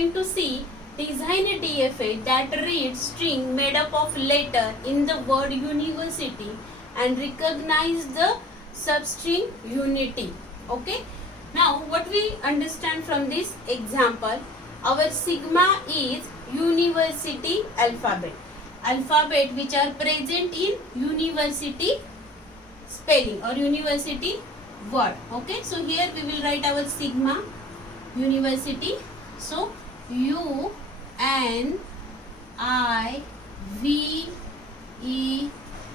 going to see design a DFA that reads string made up of letter in the word university and recognize the substring unity. Okay. Now what we understand from this example, our sigma is university alphabet. Alphabet which are present in university spelling or university word. Okay. So here we will write our sigma university. So U N I V E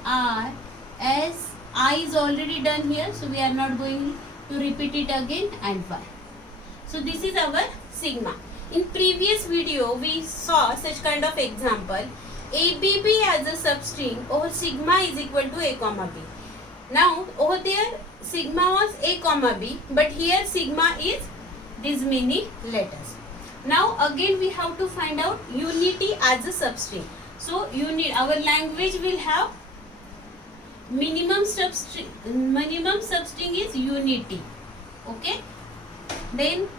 R S. I is already done here, so we are not going to repeat it again, and Y. So this is our sigma. In previous video we saw such kind of example. ABB as a substring over sigma is equal to A comma B. Now over there sigma was A comma B, but here sigma is these many letters. Now again we have to find out unity as a substring. So our language will have minimum substring is unity. Okay. Then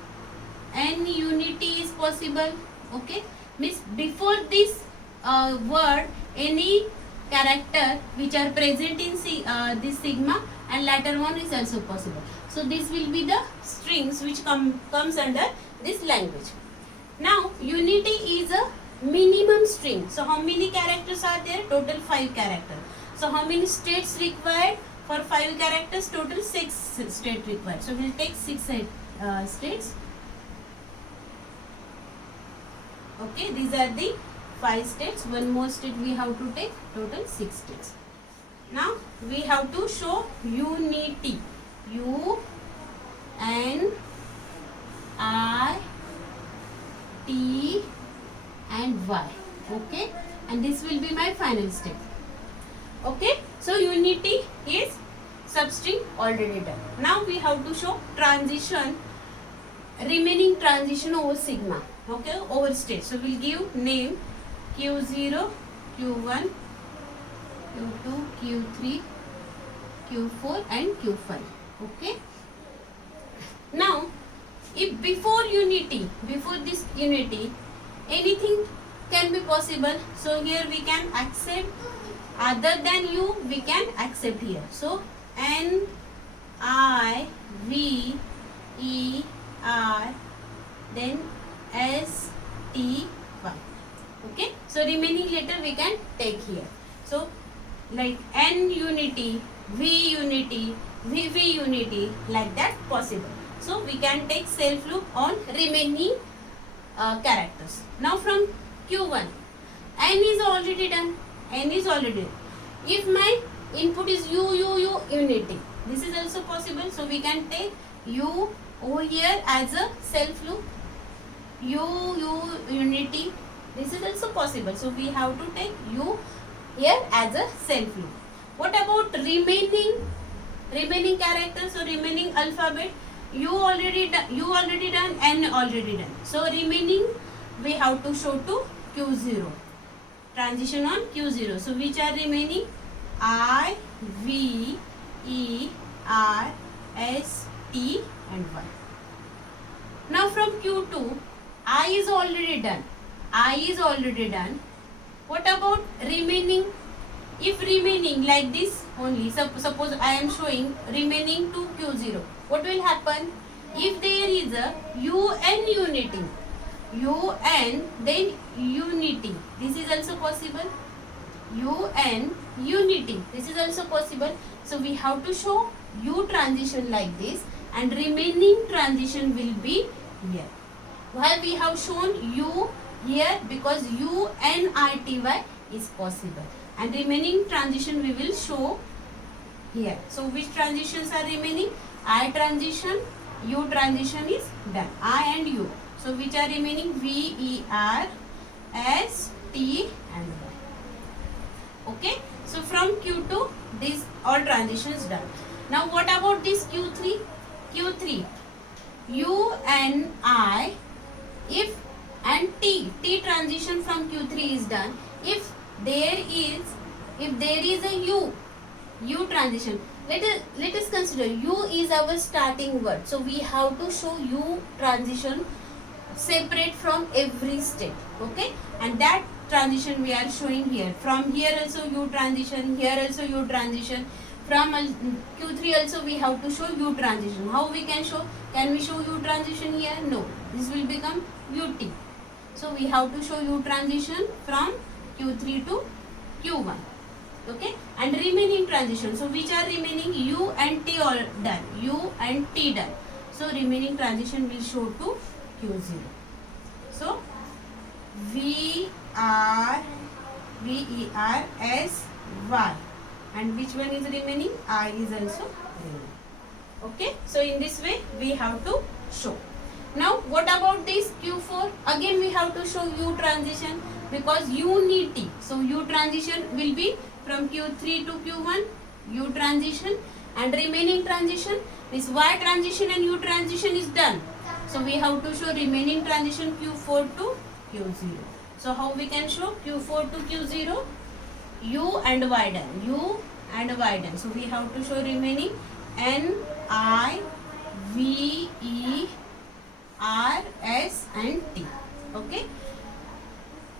n unity is possible. Okay. Means before this word any character which are present in this sigma and latter one is also possible. So this will be the strings which comes under this language. Now unity is a minimum string. So how many characters are there? Total 5 characters. So how many states required for 5 characters? Total 6 states required. So we will take 6 states. Okay, these are the 5 states. One more state we have to take. Total 6 states. Now we have to show unity. U N I T and Y. Okay, and this will be my final step. Okay, so unity is substring already done. Now we have to show transition, remaining transition over sigma. Okay, over state. So we'll give name Q0, Q1, Q2, Q3, Q4 and Q5. Okay. Now if before this unity anything can be possible, so here we can accept other than U, we can accept here. So N I V E R then S T Y. Okay, so remaining letter we can take here. So like N unity, V unity, VV unity, like that possible. So we can take self loop on remaining characters. Now from Q1, N is already done. N is already done. If my input is U unity, this is also possible. So we can take U over here as a self loop. U unity. This is also possible. So we have to take U here as a self loop. What about remaining characters or remaining alphabet? U already done, N already done. So remaining we have to show to Q0. Transition on Q0. So which are remaining? I, V, E, R, S, T and Y. Now from Q2, I is already done. What about remaining? If remaining like this only, suppose I am showing remaining to Q0, what will happen? If there is a UN unity, UN then unity, this is also possible. UN unity, this is also possible. So we have to show U transition like this and remaining transition will be here. Why we have shown U here? Because UNITY is possible. And remaining transition we will show here. So which transitions are remaining? I transition, U transition is done. I and U. So which are remaining? V, E, R, S, T and Y. Okay. So from Q2 these all transitions done. Now what about this Q3? Q3 U N I if and T transition from Q3 is done. If there is a U transition, let us consider U is our starting word, so we have to show U transition separate from every state. Okay, and that transition we are showing here. From here also U transition, here also U transition. From Q3 also we have to show U transition. How we can show? Can we show U transition here? No. This will become UT. So we have to show U transition from Q3 to Q1. Okay, and remaining transition. So which are remaining? U and T all done. U and T done. So remaining transition will show to Q0. So V E R S Y, and which one is remaining? I is also remaining. Okay, so in this way we have to show. Now what about this Q4? Again we have to show U transition because U need T. So U transition will be from Q3 to Q1, U transition, and remaining transition is Y transition and U transition is done. So we have to show remaining transition Q4 to Q0. So how we can show Q4 to Q0? U and Y done. U and Y done. So we have to show remaining N, I, V, E, R, S and T. Okay.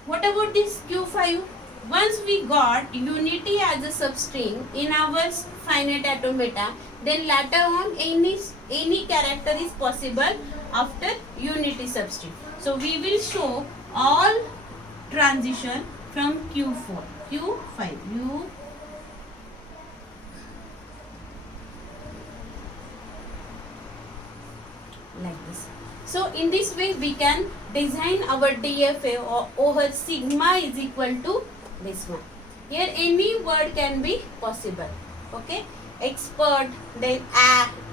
What about this Q5? Once we got unity as a substring in our finite automata, then later on any character is possible after unity substring. So we will show all transition from Q4, Q5, U. Like this. So in this way we can design our DFA over sigma is equal to this one. Here any word can be possible. Okay, expert, then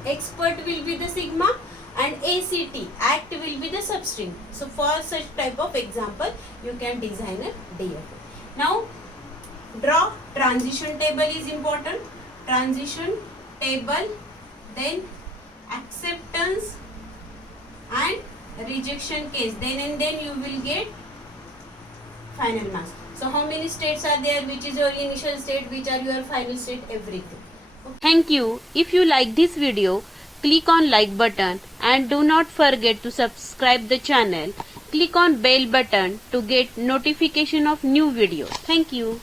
expert will be the sigma and ACT, act will be the substring. So for such type of example you can design a DFA. Now draw transition table is important. Transition table, then acceptance and rejection case, then you will get final marks. So how many states are there? Which is your initial state? Which are your final state? Everything. Okay. Thank you. If you like this video, click on like button and do not forget to subscribe the channel. Click on bell button to get notification of new videos. Thank you.